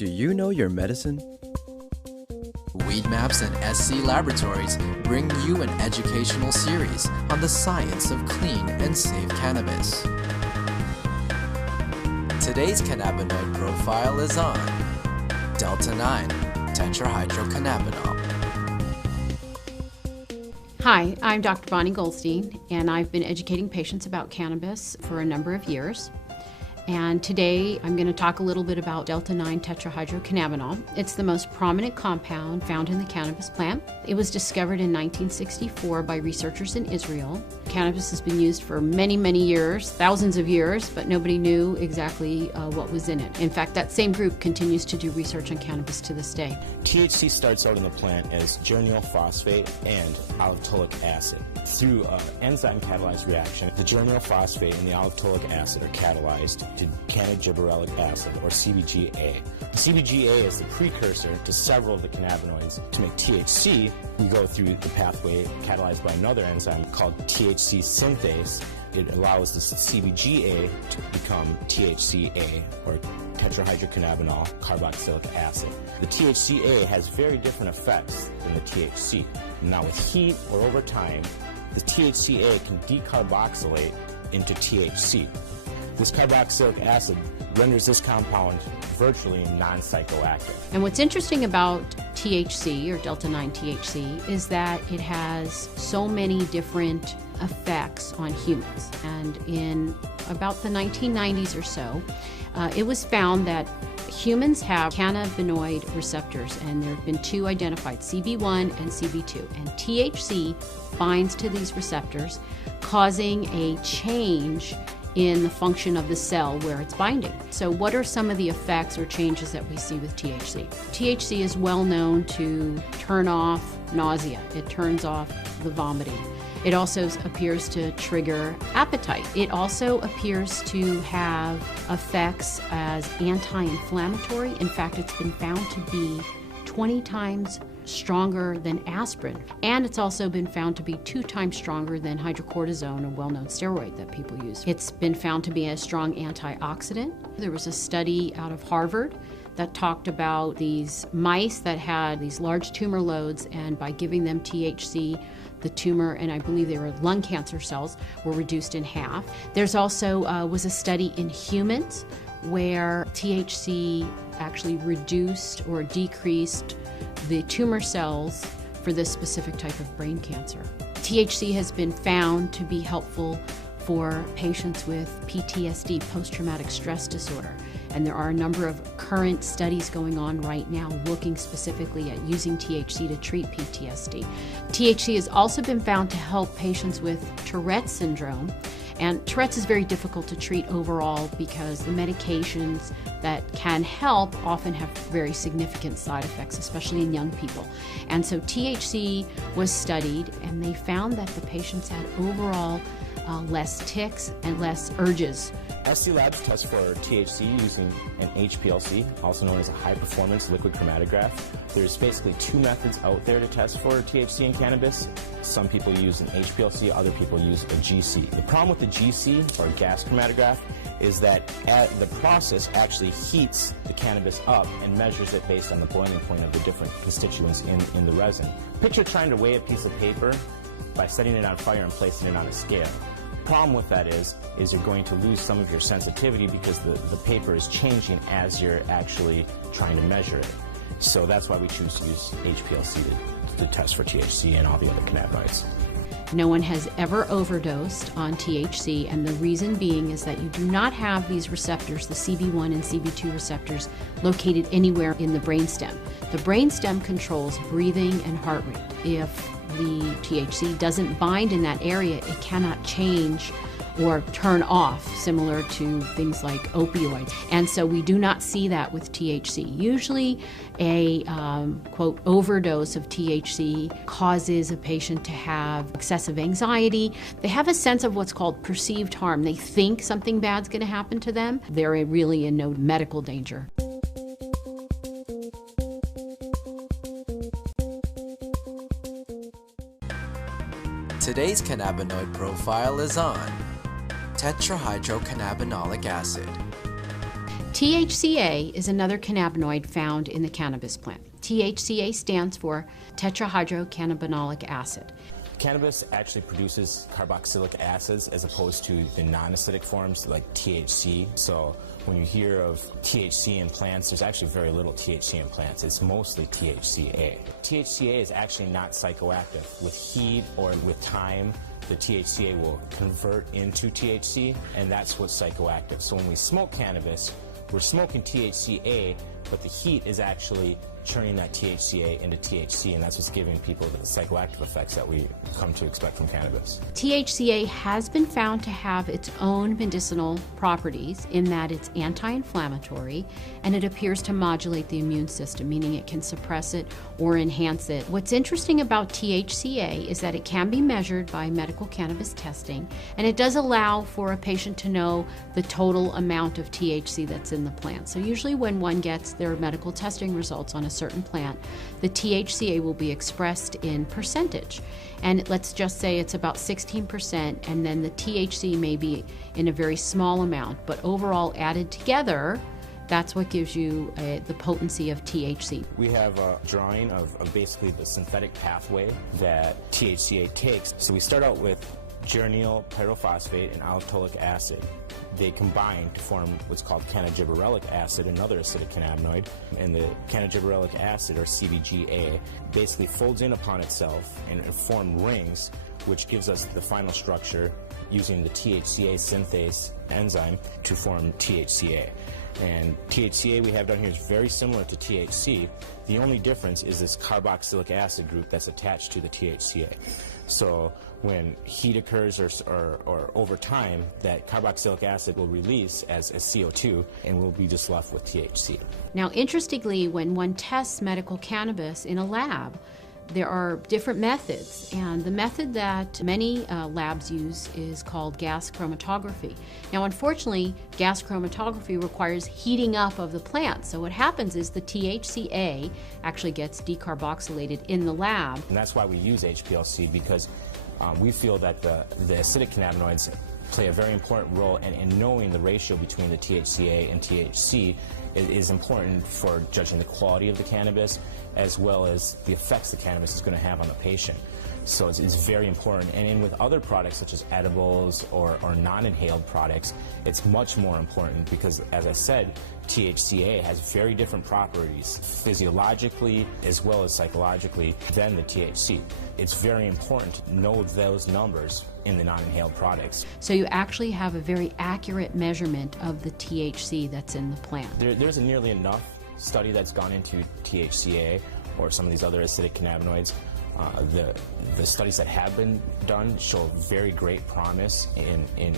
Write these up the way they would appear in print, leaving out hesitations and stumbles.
Do you know your medicine? Weed Maps and SC Laboratories bring you an educational series on the science of clean and safe cannabis. Today's cannabinoid profile is on Delta-9 Tetrahydrocannabinol. Hi, I'm Dr. Bonnie Goldstein, and I've been educating patients about cannabis for a number of years. And today I'm going to talk a little bit about Delta-9 Tetrahydrocannabinol. It's the most prominent compound found in the cannabis plant. It was discovered in 1964 by researchers in Israel. Cannabis has been used for many, many years, thousands of years, but nobody knew exactly what was in it. In fact, that same group continues to do research on cannabis to this day. THC starts out in the plant as geranyl phosphate and alcoholic acid. Through an enzyme-catalyzed reaction, the geranyl phosphate and the alcoholic acid are catalyzed to cannabigerolic acid, or CBGA. The CBGA is the precursor to several of the cannabinoids. To make THC, we go through the pathway catalyzed by another enzyme called THC synthase. It allows the CBGA to become THCA, or Tetrahydrocannabinol carboxylic acid. The THCA has very different effects than the THC. Now with heat or over time, the THCA can decarboxylate into THC. This carboxylic acid renders this compound virtually non-psychoactive. And what's interesting about THC, or Delta-9 THC, is that it has so many different effects on humans. And in about the 1990s or so, it was found that humans have cannabinoid receptors, and there have been two identified, CB1 and CB2. And THC binds to these receptors, causing a change in the function of the cell where it's binding. So what are some of the effects or changes that we see with THC? THC is well known to turn off nausea. It turns off the vomiting. It also appears to trigger appetite. It also appears to have effects as anti-inflammatory. In fact, it's been found to be 20 times stronger than aspirin. And it's also been found to be 2 times stronger than hydrocortisone, a well-known steroid that people use. It's been found to be a strong antioxidant. There was a study out of Harvard that talked about these mice that had these large tumor loads, and by giving them THC, the tumor, and I believe they were lung cancer cells, were reduced in half. There's also was a study in humans where THC actually reduced or decreased the tumor cells for this specific type of brain cancer. THC has been found to be helpful for patients with PTSD, post-traumatic stress disorder. And there are a number of current studies going on right now looking specifically at using THC to treat PTSD. THC has also been found to help patients with Tourette's syndrome. And Tourette's is very difficult to treat overall because the medications that can help often have very significant side effects, especially in young people. And so THC was studied, and they found that the patients had overall less tics and less urges. SC Labs tests for THC using an HPLC, also known as a high-performance liquid chromatograph. There's basically 2 methods out there to test for THC in cannabis. Some people use an HPLC, other people use a GC. The problem with the GC, or gas chromatograph, is that the process actually heats the cannabis up and measures it based on the boiling point of the different constituents in the resin. Picture trying to weigh a piece of paper by setting it on fire and placing it on a scale. The problem with that is you're going to lose some of your sensitivity because the paper is changing as you're actually trying to measure it. So that's why we choose to use HPLC to test for THC and all the other cannabinoids. No one has ever overdosed on THC, and the reason being is that you do not have these receptors, the CB1 and CB2 receptors, located anywhere in the brainstem. The brainstem controls breathing and heart rate. If the THC doesn't bind in that area, it cannot change or turn off, similar to things like opioids. And so we do not see that with THC. Usually a, quote, overdose of THC causes a patient to have excessive anxiety. They have a sense of what's called perceived harm. They think something bad's going to happen to them. They're really in no medical danger. Today's cannabinoid profile is on Tetrahydrocannabinolic acid. THCA is another cannabinoid found in the cannabis plant. THCA stands for Tetrahydrocannabinolic acid. Cannabis actually produces carboxylic acids as opposed to the non-acidic forms like THC. So when you hear of THC in plants, there's actually very little THC in plants. It's mostly THCA. THCA is actually not psychoactive. With heat or with time, the THCA will convert into THC, and that's what's psychoactive. So when we smoke cannabis, we're smoking THCA, but the heat is actually turning that THCA into THC, and that's what's giving people the psychoactive effects that we come to expect from cannabis. THCA has been found to have its own medicinal properties in that it's anti-inflammatory and it appears to modulate the immune system, meaning it can suppress it or enhance it. What's interesting about THCA is that it can be measured by medical cannabis testing, and it does allow for a patient to know the total amount of THC that's in the plant. So usually when one gets their medical testing results on a certain plant, the THCA will be expressed in percentage. And let's just say it's about 16%, and then the THC may be in a very small amount, but overall added together, that's what gives you the potency of THC. We have a drawing of basically the synthetic pathway that THCA takes. So we start out with geranyl pyrophosphate and allopulic acid. They combine to form what's called cannabigerolic acid, another acidic cannabinoid, and the cannabigerolic acid, or CBGA, basically folds in upon itself and form rings, which gives us the final structure using the THCA synthase enzyme to form THCA. And THCA we have down here is very similar to THC. The only difference is this carboxylic acid group that's attached to the THCA. So when heat occurs or over time, that carboxylic acid will release as CO2, and we'll be just left with THC. Now, interestingly, when one tests medical cannabis in a lab, there are different methods, and the method that many labs use is called gas chromatography. Now, unfortunately, gas chromatography requires heating up of the plant, so what happens is the THCA actually gets decarboxylated in the lab. And that's why we use HPLC, because we feel that the acidic cannabinoids play a very important role, and knowing the ratio between the THCA and THC is important for judging the quality of the cannabis as well as the effects the cannabis is going to have on the patient. So it's very important. And with other products such as edibles or non-inhaled products, it's much more important because, as I said, THCA has very different properties physiologically as well as psychologically than the THC. It's very important to know those numbers in the non-inhaled products. So you actually have a very accurate measurement of the THC that's in the plant. There's nearly enough study that's gone into THCA or some of these other acidic cannabinoids. The studies that have been done show very great promise in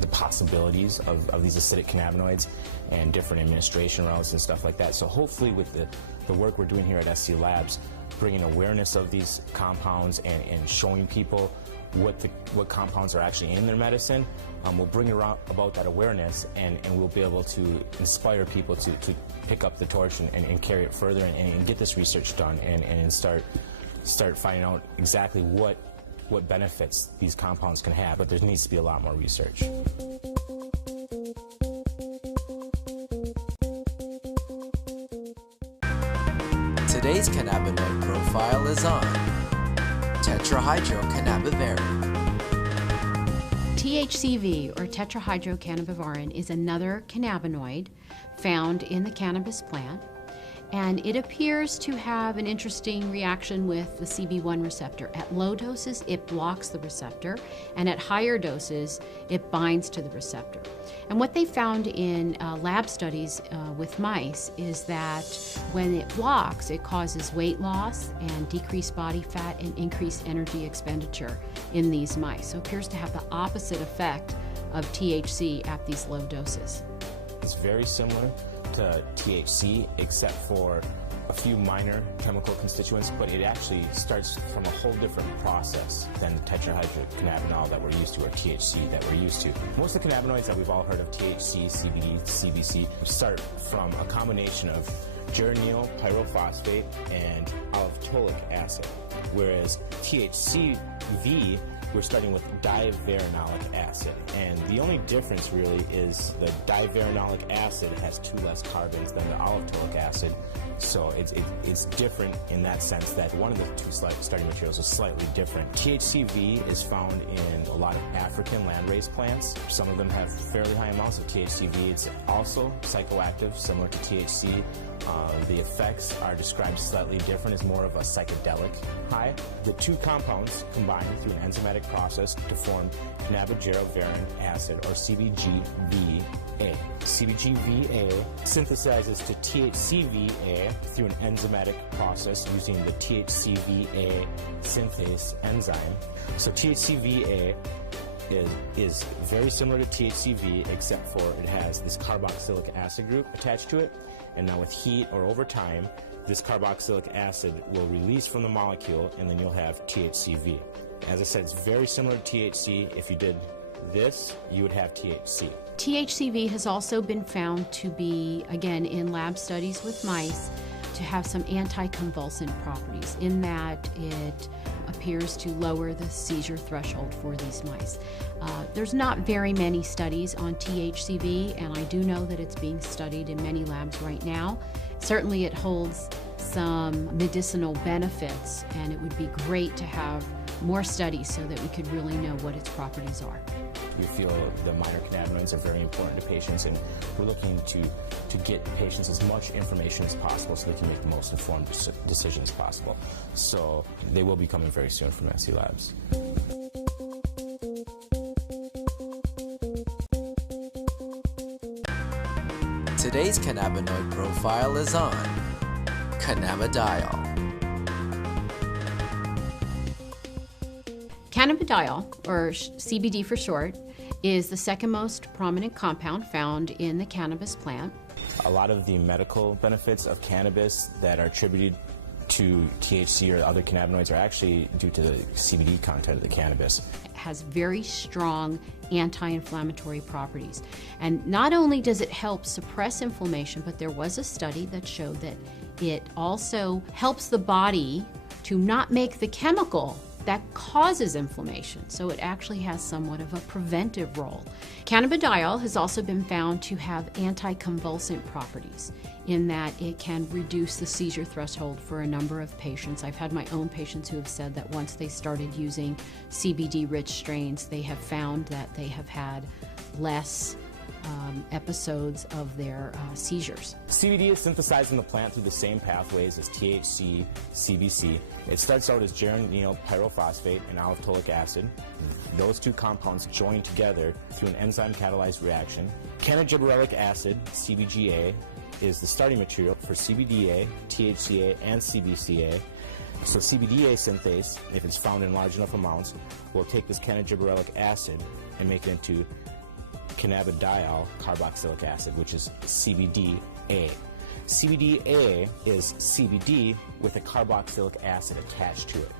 the possibilities of these acidic cannabinoids and different administration routes and stuff like that. So hopefully with the work we're doing here at SC Labs, bringing awareness of these compounds and showing people what compounds are actually in their medicine, will bring about that awareness, and we'll be able to inspire people to pick up the torch and carry it further and get this research done and start finding out exactly what benefits these compounds can have. But there needs to be a lot more research. Today's cannabinoid profile is on Tetrahydrocannabivarin. THCV, or Tetrahydrocannabivarin, is another cannabinoid found in the cannabis plant, and it appears to have an interesting reaction with the CB1 receptor. At low doses, it blocks the receptor, and at higher doses, it binds to the receptor. And what they found in lab studies with mice is that when it blocks, it causes weight loss and decreased body fat and increased energy expenditure in these mice. So it appears to have the opposite effect of THC at these low doses. It's very similar to THC, except for a few minor chemical constituents, but it actually starts from a whole different process than the tetrahydrocannabinol that we're used to, or THC that we're used to. Most of the cannabinoids that we've all heard of, THC, CBD, CBC, start from a combination of geranyl pyrophosphate and allopulic acid, whereas THCV we're studying with divarenolic acid. And the only difference really is the divarenolic acid has 2 less carbons than the allotolic acid. So it's different in that sense that one of the 2 starting materials is slightly different. THCV is found in a lot of African land-raised plants. Some of them have fairly high amounts of THCV. It's also psychoactive, similar to THC. The effects are described slightly different, as more of a psychedelic high. The 2 compounds combine through an enzymatic process to form Cannabigerol acid, or CBGVA. CBGVA synthesizes to THCVA through an enzymatic process using the THCVA synthase enzyme. So THCVA is very similar to THCV, except for it has this carboxylic acid group attached to it. And now with heat or over time, this carboxylic acid will release from the molecule, and then you'll have THCV. As I said, it's very similar to THC. If you did this, you would have THC. THCV has also been found to be, again, in lab studies with mice, to have some anticonvulsant properties in that it appears to lower the seizure threshold for these mice. There's not very many studies on THCV, and I do know that it's being studied in many labs right now. Certainly it holds some medicinal benefits, and it would be great to have more studies so that we could really know what its properties are. We feel the minor cannabinoids are very important to patients, and we're looking to get patients as much information as possible so they can make the most informed decisions possible. So they will be coming very soon from SC Labs. Today's cannabinoid profile is on Cannabidiol. Cannabidiol, or CBD for short, is the second most prominent compound found in the cannabis plant. A lot of the medical benefits of cannabis that are attributed to THC or other cannabinoids are actually due to the CBD content of the cannabis. It has very strong anti-inflammatory properties. And not only does it help suppress inflammation, but there was a study that showed that it also helps the body to not make the chemical that causes inflammation. So it actually has somewhat of a preventive role. Cannabidiol has also been found to have anticonvulsant properties in that it can reduce the seizure threshold for a number of patients. I've had my own patients who have said that once they started using CBD-rich strains, they have found that they have had less episodes of their seizures. CBD is synthesized in the plant through the same pathways as THC, CBC. It starts out as geranyl pyrophosphate and allotolic acid. Those 2 compounds join together through an enzyme-catalyzed reaction. Cannabigerolic acid, CBGA, is the starting material for CBDA, THCA, and CBCA. So CBDA synthase, if it's found in large enough amounts, will take this cannabigerolic acid and make it into cannabidiol carboxylic acid, which is CBDA. CBDA is CBD with a carboxylic acid attached to it.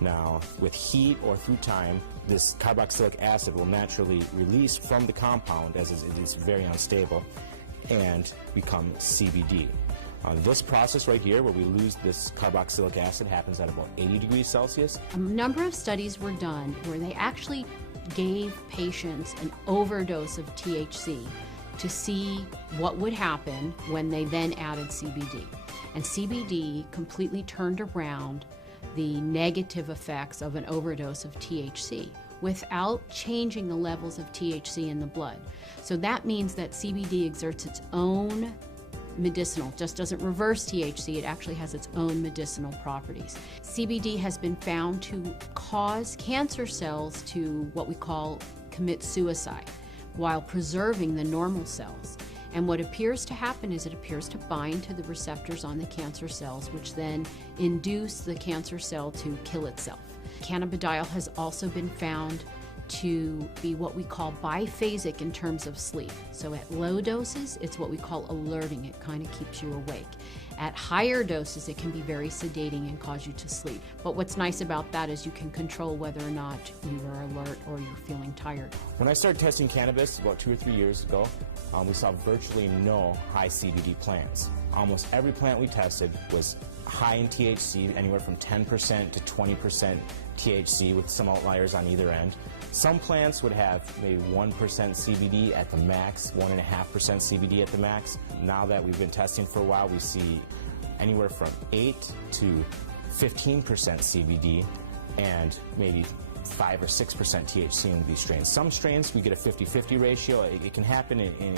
Now, with heat or through time, this carboxylic acid will naturally release from the compound, as it is very unstable, and become CBD. This process right here, where we lose this carboxylic acid, happens at about 80 degrees Celsius. A number of studies were done where they actually gave patients an overdose of THC to see what would happen when they then added CBD. And CBD completely turned around the negative effects of an overdose of THC without changing the levels of THC in the blood. So that means that CBD exerts its own medicinal, just doesn't reverse THC, it actually has its own medicinal properties. CBD has been found to cause cancer cells to what we call commit suicide while preserving the normal cells. And what appears to happen is it appears to bind to the receptors on the cancer cells, which then induce the cancer cell to kill itself. Cannabidiol has also been found to be what we call biphasic in terms of sleep. So at low doses, it's what we call alerting. It kind of keeps you awake. At higher doses, it can be very sedating and cause you to sleep. But what's nice about that is you can control whether or not you are alert or you're feeling tired. When I started testing cannabis about 2 or 3 years ago, we saw virtually no high CBD plants. Almost every plant we tested was high in THC, anywhere from 10% to 20% THC with some outliers on either end. Some plants would have maybe 1% CBD at the max, 1.5% CBD at the max. Now that we've been testing for a while, we see anywhere from 8 to 15% CBD and maybe 5 or 6% THC in these strains. Some strains we get a 50-50 ratio. It can happen in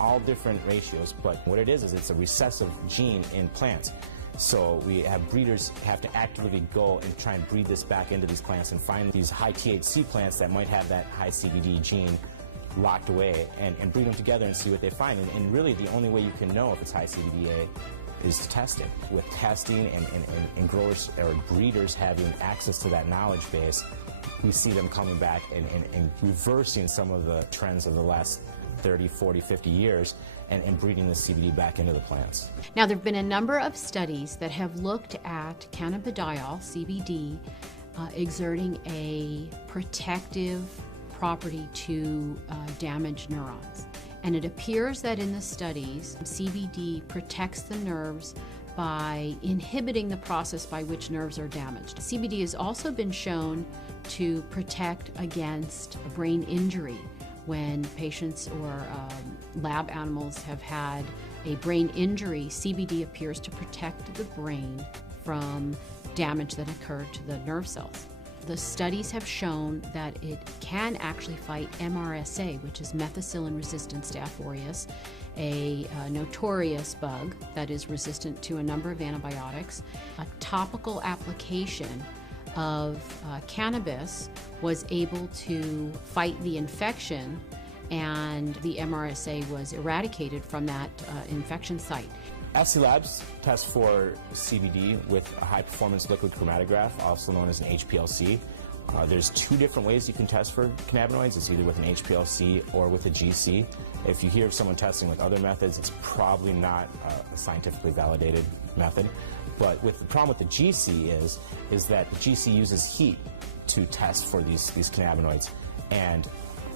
all different ratios, but what it is it's a recessive gene in plants. So we have breeders have to actively go and try and breed this back into these plants and find these high THC plants that might have that high CBD gene locked away and breed them together and see what they find. And really the only way you can know if it's high CBDA is to test it. With testing and growers or breeders having access to that knowledge base, we see them coming back and reversing some of the trends of the last 30, 40, 50 years and breeding the CBD back into the plants. Now, there have been a number of studies that have looked at cannabidiol, CBD, exerting a protective property to damaged neurons. And it appears that in the studies, CBD protects the nerves by inhibiting the process by which nerves are damaged. CBD has also been shown to protect against brain injury. When patients or lab animals have had a brain injury, CBD appears to protect the brain from damage that occurred to the nerve cells. The studies have shown that it can actually fight MRSA, which is methicillin-resistant Staph aureus, a notorious bug that is resistant to a number of antibiotics. A topical application of cannabis was able to fight the infection, and the MRSA was eradicated from that infection site. SC Labs tests for CBD with a high-performance liquid chromatograph, also known as an HPLC. There's two different ways you can test for cannabinoids. It's either with an HPLC or with a GC. If you hear of someone testing with other methods, it's probably not a scientifically validated method. But the problem with the GC is that the GC uses heat to test for these cannabinoids. And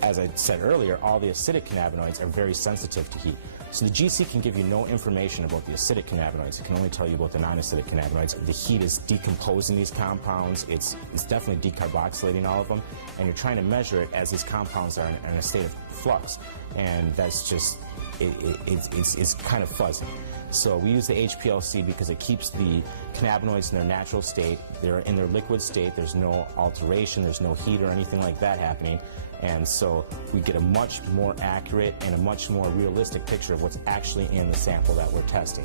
as I said earlier, all the acidic cannabinoids are very sensitive to heat. So the GC can give you no information about the acidic cannabinoids. It can only tell you about the non-acidic cannabinoids. The heat is decomposing these compounds. It's definitely decarboxylating all of them. And you're trying to measure it as these compounds are in a state of flux. And that's just, it's kind of fuzzy. So we use the HPLC because it keeps the cannabinoids in their natural state. They're in their liquid state. There's no alteration. There's no heat or anything like that happening. And so we get a much more accurate and a much more realistic picture of what's actually in the sample that we're testing.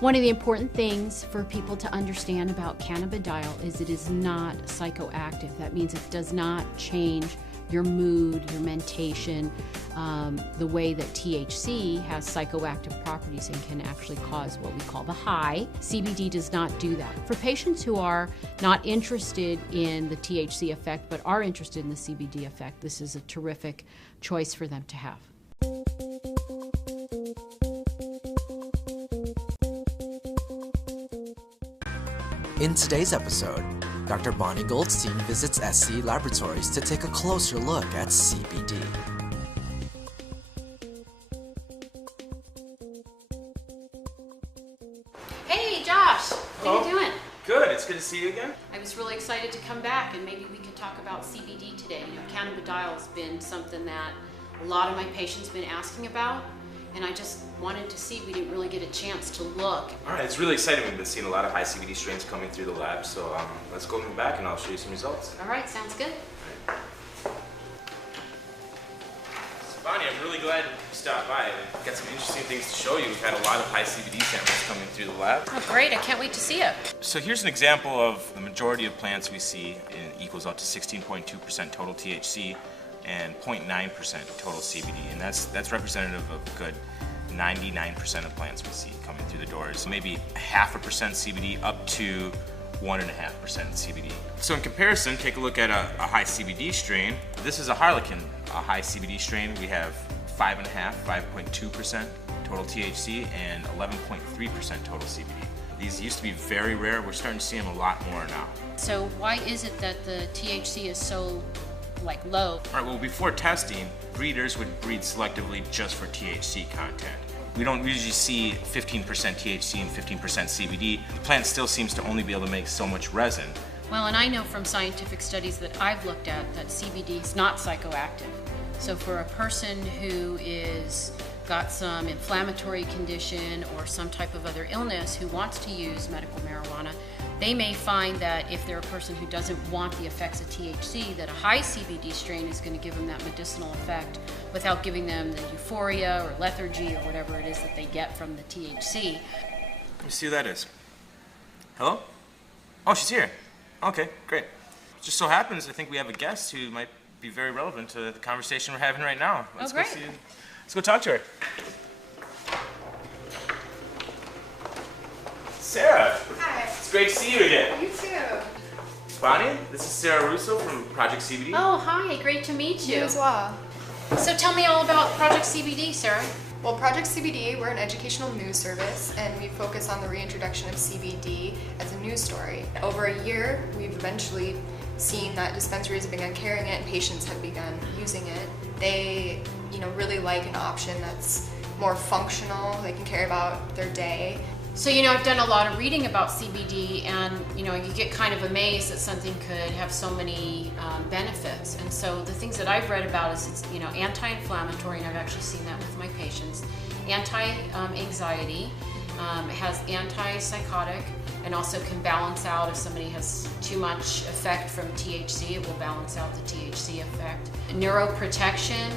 One of the important things for people to understand about cannabidiol is it is not psychoactive. That means it does not change your mood, your mentation, the way that THC has psychoactive properties and can actually cause what we call the high. CBD does not do that. For patients who are not interested in the THC effect but are interested in the CBD effect, this is a terrific choice for them to have. In today's episode, Dr. Bonnie Goldstein visits SC Laboratories to take a closer look at CBD. Hey Josh, how you doing? Good, it's good to see you again. I was really excited to come back and maybe we could talk about CBD today. You know, cannabidiol has been something that a lot of my patients have been asking about, and I just wanted to see, we didn't really get a chance to look. All right, it's really exciting. We've been seeing a lot of high CBD strains coming through the lab, so let's go in the back and I'll show you some results. All right, sounds good. All right. So Bonnie, I'm really glad you stopped by. I've got some interesting things to show you. We've had a lot of high CBD samples coming through the lab. Oh great, I can't wait to see it. So here's an example of the majority of plants we see equals up to 16.2% total THC and 0.9% total CBD, and that's representative of a good 99% of plants we see coming through the doors. Maybe 0.5% CBD up to 1.5% CBD. So in comparison, take a look at a high CBD strain. This is a Harlequin, a high CBD strain. We have 5.2% total THC and 11.3% total CBD. These used to be very rare. We're starting to see them a lot more now. So why is it that the THC is so low? All right, well, before testing, breeders would breed selectively just for THC content. We don't usually see 15% THC and 15% CBD. The plant still seems to only be able to make so much resin. Well, and I know from scientific studies that I've looked at that CBD is not psychoactive. So for a person who is got some inflammatory condition or some type of other illness who wants to use medical marijuana, they may find that if they're a person who doesn't want the effects of THC, that a high CBD strain is going to give them that medicinal effect without giving them the euphoria or lethargy or whatever it is that they get from the THC. Let me see who that is. Hello? Oh, she's here. Okay, great. Just so happens, I think we have a guest who might be very relevant to the conversation we're having right now. Let's great. Let's go talk to her. Sarah. Hi. It's great to see you again. You too. Bonnie, this is Sarah Russo from Project CBD. Oh, hi, great to meet you. You as well. So tell me all about Project CBD, Sarah. Well, Project CBD, we're an educational news service, and we focus on the reintroduction of CBD as a news story. Over a year, we've eventually seen that dispensaries have begun carrying it and patients have begun using it. They, really like an option that's more functional. They can carry about their day. So, I've done a lot of reading about CBD, and, you get kind of amazed that something could have so many benefits. And so the things that I've read about is it's, anti-inflammatory, and I've actually seen that with my patients, anti-anxiety, it has antipsychotic, and also can balance out if somebody has too much effect from THC, it will balance out the THC effect. Neuroprotection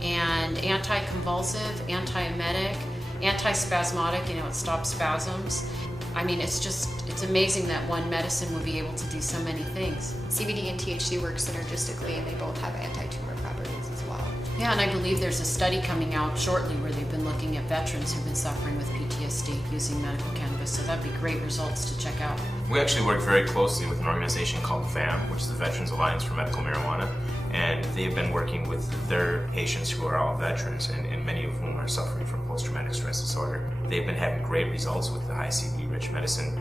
and anti-convulsive, anti-emetic, antispasmodic, it stops spasms. I mean, it's amazing that one medicine would be able to do so many things. CBD and THC work synergistically, and they both have anti-tumor properties as well. Yeah, and I believe there's a study coming out shortly where they've been looking at veterans who've been suffering with PTSD using medical cannabis, so that'd be great results to check out. We actually work very closely with an organization called VAM, which is the Veterans Alliance for Medical Marijuana, and they've been working with their patients who are all veterans, and many of whom are suffering from post-traumatic stress disorder. They've been having great results with the high CBD-rich medicine,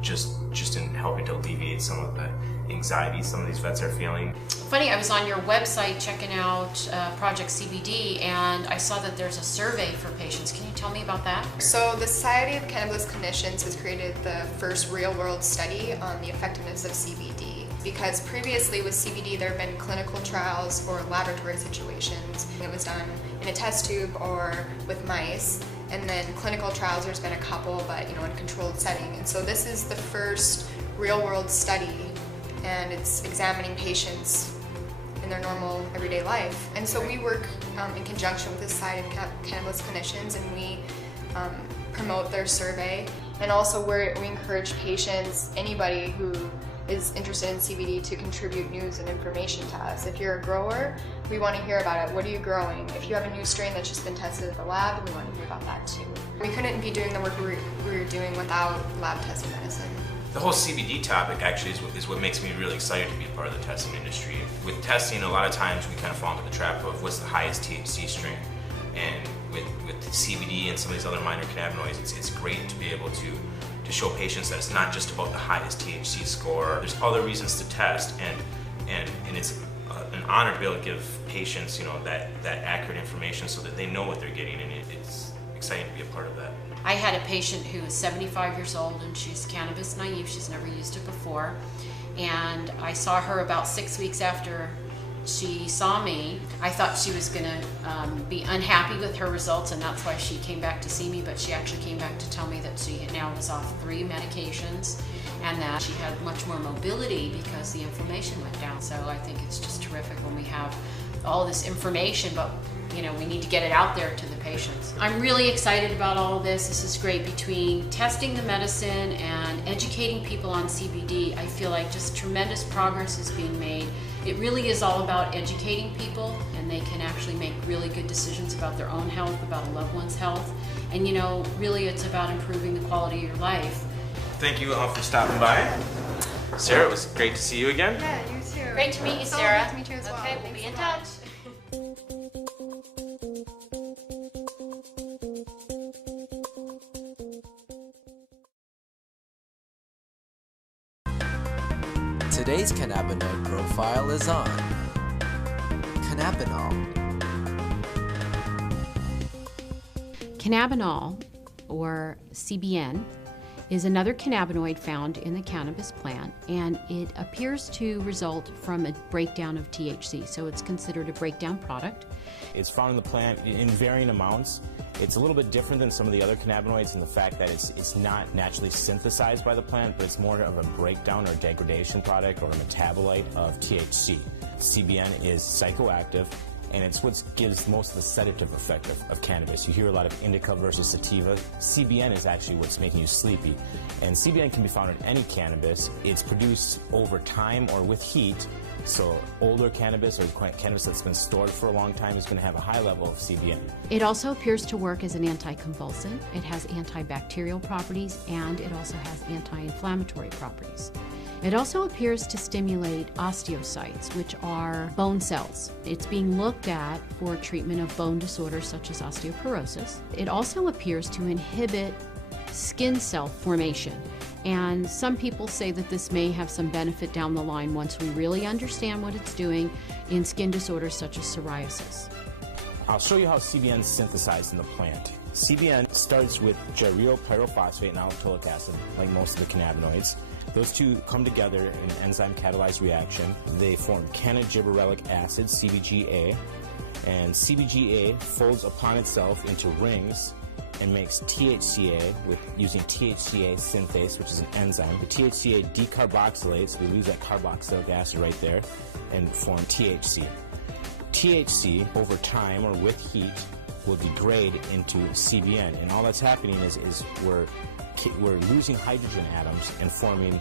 just in helping to alleviate some of the anxiety some of these vets are feeling. Funny, I was on your website checking out Project CBD, and I saw that there's a survey for patients. Can you tell me about that? So the Society of Cannabis Clinicians has created the first real-world study on the effectiveness of CBD. Because previously with CBD there have been clinical trials or laboratory situations. It was done in a test tube or with mice. And then clinical trials, there's been a couple, but in a controlled setting. And so this is the first real-world study, and it's examining patients in their normal everyday life. And so we work in conjunction with the Society of Cannabis Clinicians, and we promote their survey. And also we encourage patients, anybody who is interested in CBD, to contribute news and information to us. If you're a grower, we want to hear about it. What are you growing? If you have a new strain that's just been tested at the lab, we want to hear about that too. We couldn't be doing the work we're doing without lab-tested medicine. The whole CBD topic actually is what makes me really excited to be a part of the testing industry. With testing, a lot of times we kind of fall into the trap of what's the highest THC strain. And with CBD and some of these other minor cannabinoids, it's great to be able to show patients that it's not just about the highest THC score. There's other reasons to test, and it's an honor to be able to give patients, that accurate information so that they know what they're getting, and it's exciting to be a part of that. I had a patient who is 75 years old, and she's cannabis naive. She's never used it before. And I saw her about 6 weeks after she saw me. I thought she was going to be unhappy with her results, and that's why she came back to see me, but she actually came back to tell me that she now was off 3 medications and that she had much more mobility because the inflammation went down. So I think it's just terrific when we have all this information, but we need to get it out there to the patients. I'm really excited about all of this. This is great. Between testing the medicine and educating people on CBD, I feel like just tremendous progress is being made. It really is all about educating people, and they can actually make really good decisions about their own health, about a loved one's health. And really it's about improving the quality of your life. Thank you all for stopping by. Sarah, it was great to see you again. Yeah, you too. Great to meet you, So Sarah. great to meet you as well. Okay, we'll be in Thanks touch. Today's cannabinoid profile is on Cannabinol. Cannabinol, or CBN, is another cannabinoid found in the cannabis plant, and it appears to result from a breakdown of THC, so it's considered a breakdown product. It's found in the plant in varying amounts. It's a little bit different than some of the other cannabinoids in the fact that it's not naturally synthesized by the plant, but it's more of a breakdown or degradation product or a metabolite of THC. CBN is psychoactive, and it's what gives most of the sedative effect of cannabis. You hear a lot of indica versus sativa. CBN is actually what's making you sleepy. And CBN can be found in any cannabis. It's produced over time or with heat. So older cannabis or cannabis that's been stored for a long time is going to have a high level of CBN. It also appears to work as an anticonvulsant. It has antibacterial properties, and it also has anti-inflammatory properties. It also appears to stimulate osteocytes, which are bone cells. It's being looked at for treatment of bone disorders such as osteoporosis. It also appears to inhibit skin cell formation. And some people say that this may have some benefit down the line once we really understand what it's doing in skin disorders such as psoriasis. I'll show you how CBN is synthesized in the plant. CBN starts with gyryl pyrophosphate and alkylic acid, like most of the cannabinoids. Those two come together in an enzyme-catalyzed reaction. They form cannabigerolic acid, CBGA, and CBGA folds upon itself into rings and makes THCA using THCA synthase, which is an enzyme. The THCA decarboxylates, we lose that carboxylic acid right there, and form THC. THC, over time or with heat, will degrade into CBN, and all that's happening is we're losing hydrogen atoms and forming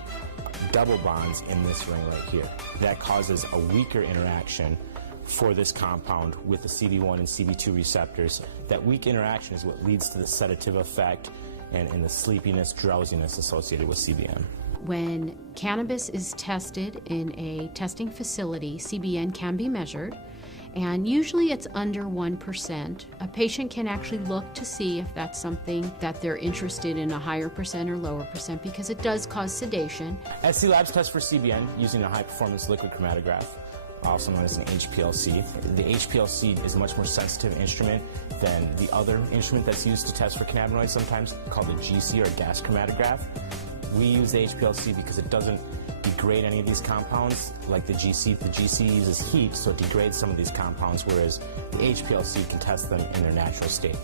double bonds in this ring right here. That causes a weaker interaction for this compound with the CB1 and CB2 receptors. That weak interaction is what leads to the sedative effect and the sleepiness, drowsiness associated with CBN. When cannabis is tested in a testing facility, CBN can be measured, and usually it's under 1%. A patient can actually look to see if that's something that they're interested in, a higher percent or lower percent, because it does cause sedation. SC Labs tests for CBN using a high-performance liquid chromatograph, also known as an HPLC. The HPLC is a much more sensitive instrument than the other instrument that's used to test for cannabinoids sometimes, called the GC or gas chromatograph. We use the HPLC because it doesn't degrade any of these compounds like the GC. The GC uses heat, so it degrades some of these compounds, whereas the HPLC can test them in their natural state.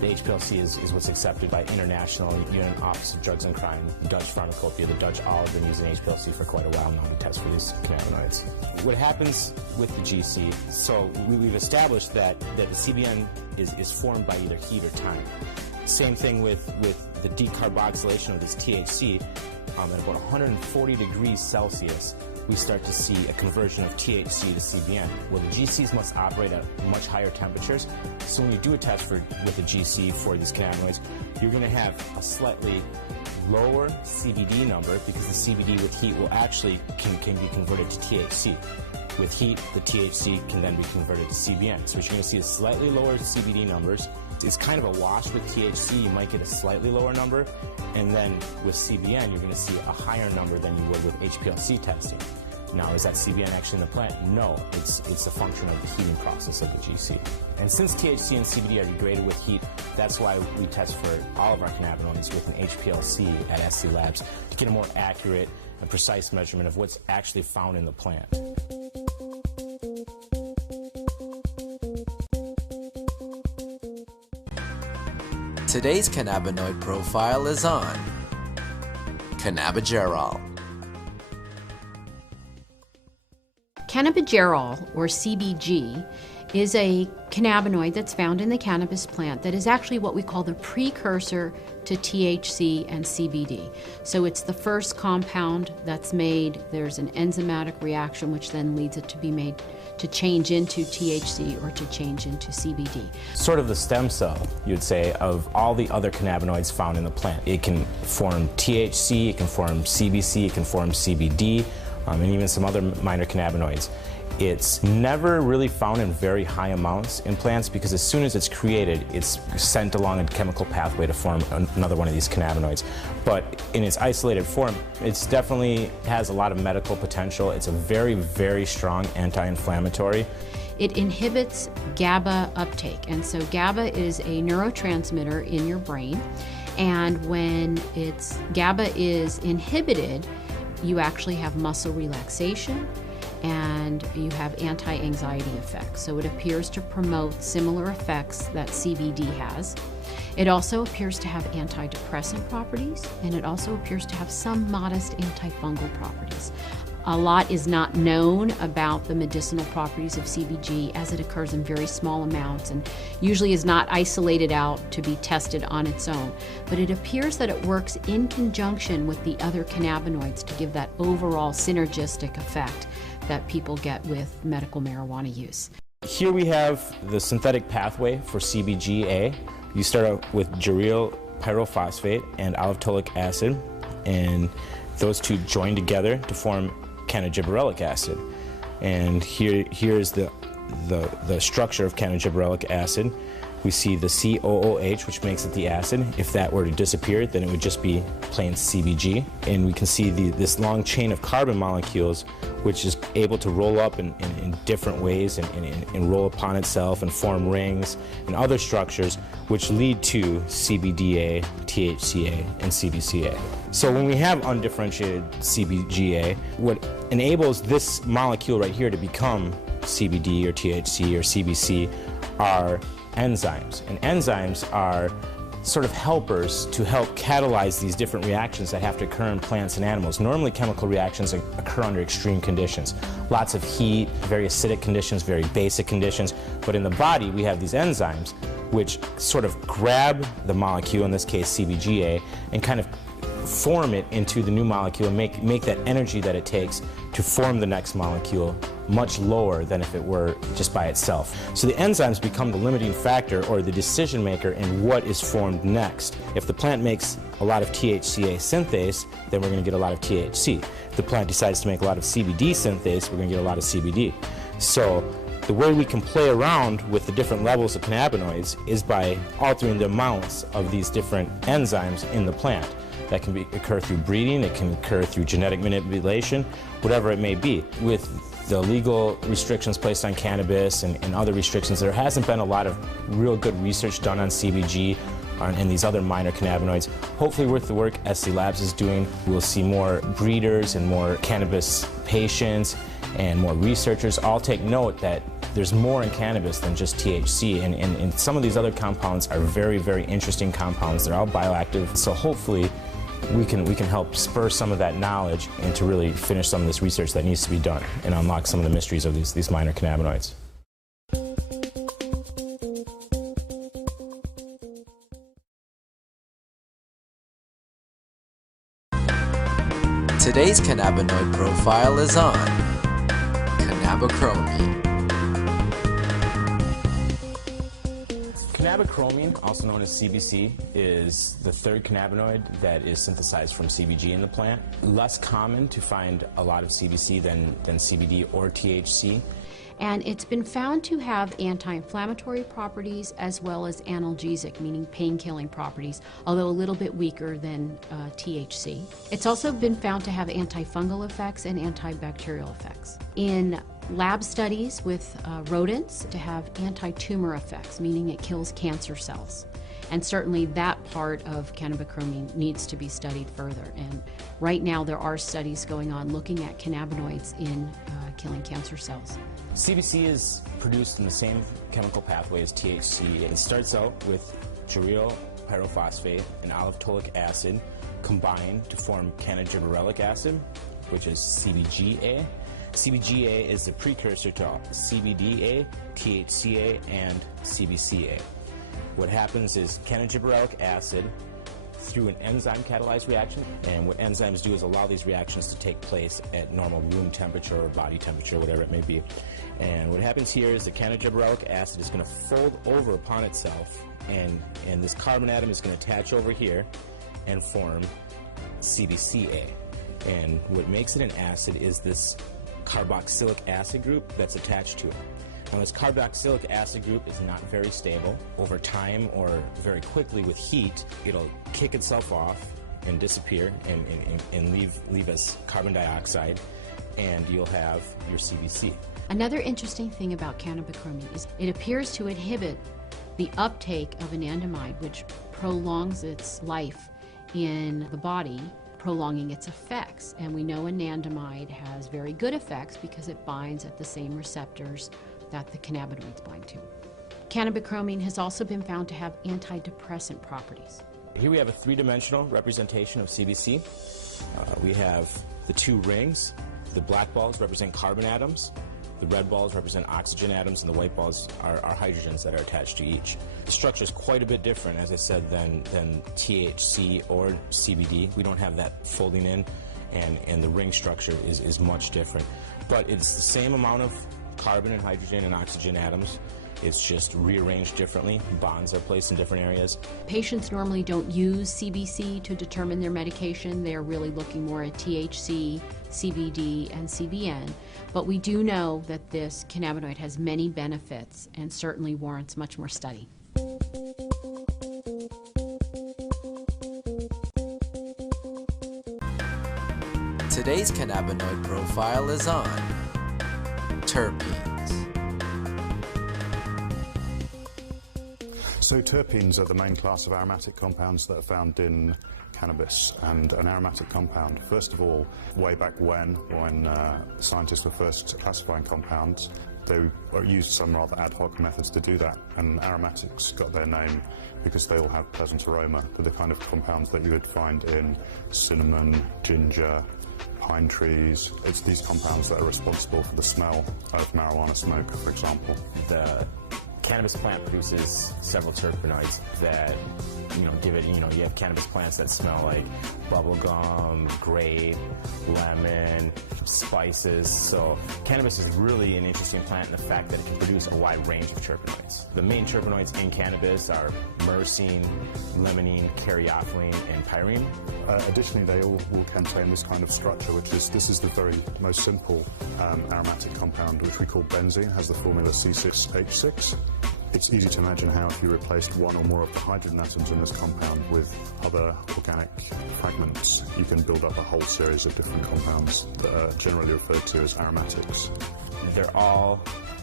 The HPLC is what's accepted by International Union Office of Drugs and Crime, the Dutch Pharmacopoeia. The Dutch all have been using HPLC for quite a while now to test for these cannabinoids. What happens with the GC, so we've established that the CBN is formed by either heat or time. Same thing with the decarboxylation of this THC. At about 140 degrees Celsius, we start to see a conversion of THC to CBN. Well, the GCs must operate at much higher temperatures, so when you do a test with the GC for these cannabinoids, you're going to have a slightly lower CBD number because the CBD with heat will actually can be converted to THC. With heat, the THC can then be converted to CBN. So what you're going to see is slightly lower CBD numbers. It's kind of a wash with THC. You might get a slightly lower number, and then with CBN, you're going to see a higher number than you would with HPLC testing. Now, is that CBN actually in the plant? No, it's a function of the heating process of the GC. And since THC and CBD are degraded with heat, that's why we test for all of our cannabinoids with an HPLC at SC Labs to get a more accurate and precise measurement of what's actually found in the plant. Today's cannabinoid profile is on Cannabigerol. Cannabigerol, or CBG, is a cannabinoid that's found in the cannabis plant that is actually what we call the precursor to THC and CBD. So it's the first compound that's made. There's an enzymatic reaction which then leads it to be made to change into THC or to change into CBD. Sort of the stem cell, you'd say, of all the other cannabinoids found in the plant. It can form THC, it can form CBC, it can form CBD, and even some other minor cannabinoids. It's never really found in very high amounts in plants because as soon as it's created, it's sent along a chemical pathway to form another one of these cannabinoids. But in its isolated form, it definitely has a lot of medical potential. It's a very, very strong anti-inflammatory. It inhibits GABA uptake, and so GABA is a neurotransmitter in your brain, and when GABA is inhibited, you actually have muscle relaxation and you have anti-anxiety effects. So it appears to promote similar effects that CBD has. It also appears to have antidepressant properties, and it also appears to have some modest antifungal properties. A lot is not known about the medicinal properties of CBG, as it occurs in very small amounts and usually is not isolated out to be tested on its own. But it appears that it works in conjunction with the other cannabinoids to give that overall synergistic effect that people get with medical marijuana use. Here we have the synthetic pathway for CBGA. You start out with geranyl pyrophosphate and aliphtolic acid, and those two join together to form cannabigerolic acid. And here's the structure of cannabigerolic acid. We see the COOH, which makes it the acid. If that were to disappear, then it would just be plain CBG. And we can see this long chain of carbon molecules, which is able to roll up in different ways and roll upon itself and form rings and other structures, which lead to CBDA, THCA, and CBCA. So when we have undifferentiated CBGA, what enables this molecule right here to become CBD or THC or CBC are enzymes. And enzymes are sort of helpers to help catalyze these different reactions that have to occur in plants and animals. Normally chemical reactions occur under extreme conditions. Lots of heat, very acidic conditions, very basic conditions. But in the body we have these enzymes which sort of grab the molecule, in this case CBGA, and kind of form it into the new molecule and make that energy that it takes to form the next molecule much lower than if it were just by itself. So the enzymes become the limiting factor or the decision maker in what is formed next. If the plant makes a lot of THCA synthase, then we're going to get a lot of THC. If the plant decides to make a lot of CBD synthase, we're going to get a lot of CBD. So the way we can play around with the different levels of cannabinoids is by altering the amounts of these different enzymes in the plant. That can occur through breeding, it can occur through genetic manipulation, whatever it may be. With the legal restrictions placed on cannabis and other restrictions, there hasn't been a lot of real good research done on CBG and these other minor cannabinoids. Hopefully with the work SC Labs is doing, we'll see more breeders and more cannabis patients and more researchers all take note that there's more in cannabis than just THC, and some of these other compounds are very, very interesting compounds. They're all bioactive, so hopefully we can help spur some of that knowledge and to really finish some of this research that needs to be done and unlock some of the mysteries of these minor cannabinoids. Today's cannabinoid profile is on Cannabichromene. Cannabichromene, also known as CBC, is the third cannabinoid that is synthesized from CBG in the plant. Less common to find a lot of CBC than CBD or THC. And it's been found to have anti-inflammatory properties as well as analgesic, meaning pain-killing properties, although a little bit weaker than THC. It's also been found to have antifungal effects and antibacterial effects. In lab studies with rodents, to have anti-tumor effects, meaning it kills cancer cells. And certainly that part of cannabichromene needs to be studied further. And right now there are studies going on looking at cannabinoids in killing cancer cells. CBC is produced in the same chemical pathway as THC. It starts out with geranyl pyrophosphate and aliphtolic acid combined to form cannabigerolic acid, which is CBGA. CBGA is the precursor to CBDA, THCA, and CBCA. What happens is cannabigerolic acid through an enzyme catalyzed reaction, and what enzymes do is allow these reactions to take place at normal room temperature or body temperature, whatever it may be. And what happens here is the cannabigerolic acid is going to fold over upon itself, and this carbon atom is going to attach over here and form CBCA. And what makes it an acid is this carboxylic acid group that's attached to it. Now, this carboxylic acid group is not very stable. Over time or very quickly with heat, it'll kick itself off and disappear and leave us carbon dioxide, and you'll have your CBC. Another interesting thing about Cannabichromene is it appears to inhibit the uptake of anandamide, which prolongs its life in the body, prolonging its effects. And we know anandamide has very good effects because it binds at the same receptors that the cannabinoids bind to. Cannabichromene has also been found to have antidepressant properties. Here we have a three-dimensional representation of CBC. We have the two rings. The black balls represent carbon atoms. The red balls represent oxygen atoms, and the white balls are hydrogens that are attached to each. The structure is quite a bit different, as I said, than THC or CBD. We don't have that folding in, and the ring structure is much different. But it's the same amount of carbon and hydrogen and oxygen atoms. It's just rearranged differently. Bonds are placed in different areas. Patients normally don't use CBC to determine their medication. They're really looking more at THC, CBD, and CBN. But we do know that this cannabinoid has many benefits and certainly warrants much more study. Today's cannabinoid profile is on terpenes. So terpenes are the main class of aromatic compounds that are found in cannabis. And an aromatic compound, first of all, way back when scientists were first classifying compounds, they used some rather ad hoc methods to do that. And aromatics got their name because they all have pleasant aroma. They're the kind of compounds that you would find in cinnamon, ginger, pine trees. It's these compounds that are responsible for the smell of marijuana smoke, for example. The cannabis plant produces several terpenoids that, give it, you have cannabis plants that smell like bubblegum, grape, lemon, spices. So cannabis is really an interesting plant in the fact that it can produce a wide range of terpenoids. The main terpenoids in cannabis are myrcene, limonene, caryophyllene, and pyrene. Additionally, they all will contain this kind of structure, this is the very most simple aromatic compound, which we call benzene, has the formula C6H6. It's easy to imagine how if you replaced one or more of the hydrogen atoms in this compound with other organic fragments, you can build up a whole series of different compounds that are generally referred to as aromatics. They're all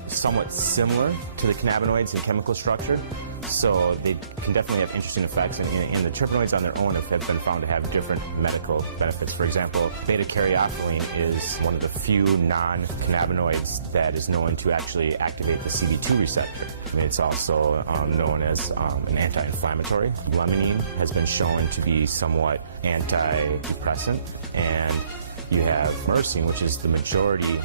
somewhat similar to the cannabinoids in chemical structure, so they can definitely have interesting effects, and the terpenoids on their own have been found to have different medical benefits. For example, beta-caryophyllene is one of the few non-cannabinoids that is known to actually activate the CB2 receptor. It's also known as an anti-inflammatory. Limonene has been shown to be somewhat antidepressant, and you have myrcene, which is the majority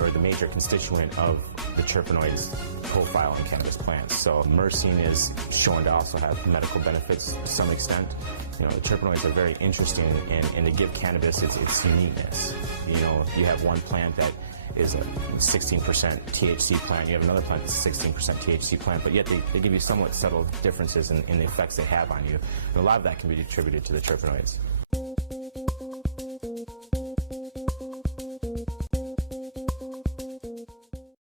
or the major constituent of the terpenoids profile in cannabis plants. So myrcene is shown to also have medical benefits to some extent. The terpenoids are very interesting, and to give cannabis its uniqueness. You have one plant that is a 16% THC plant, you have another plant that's a 16% THC plant, but yet they give you somewhat subtle differences in the effects they have on you. And a lot of that can be attributed to the terpenoids.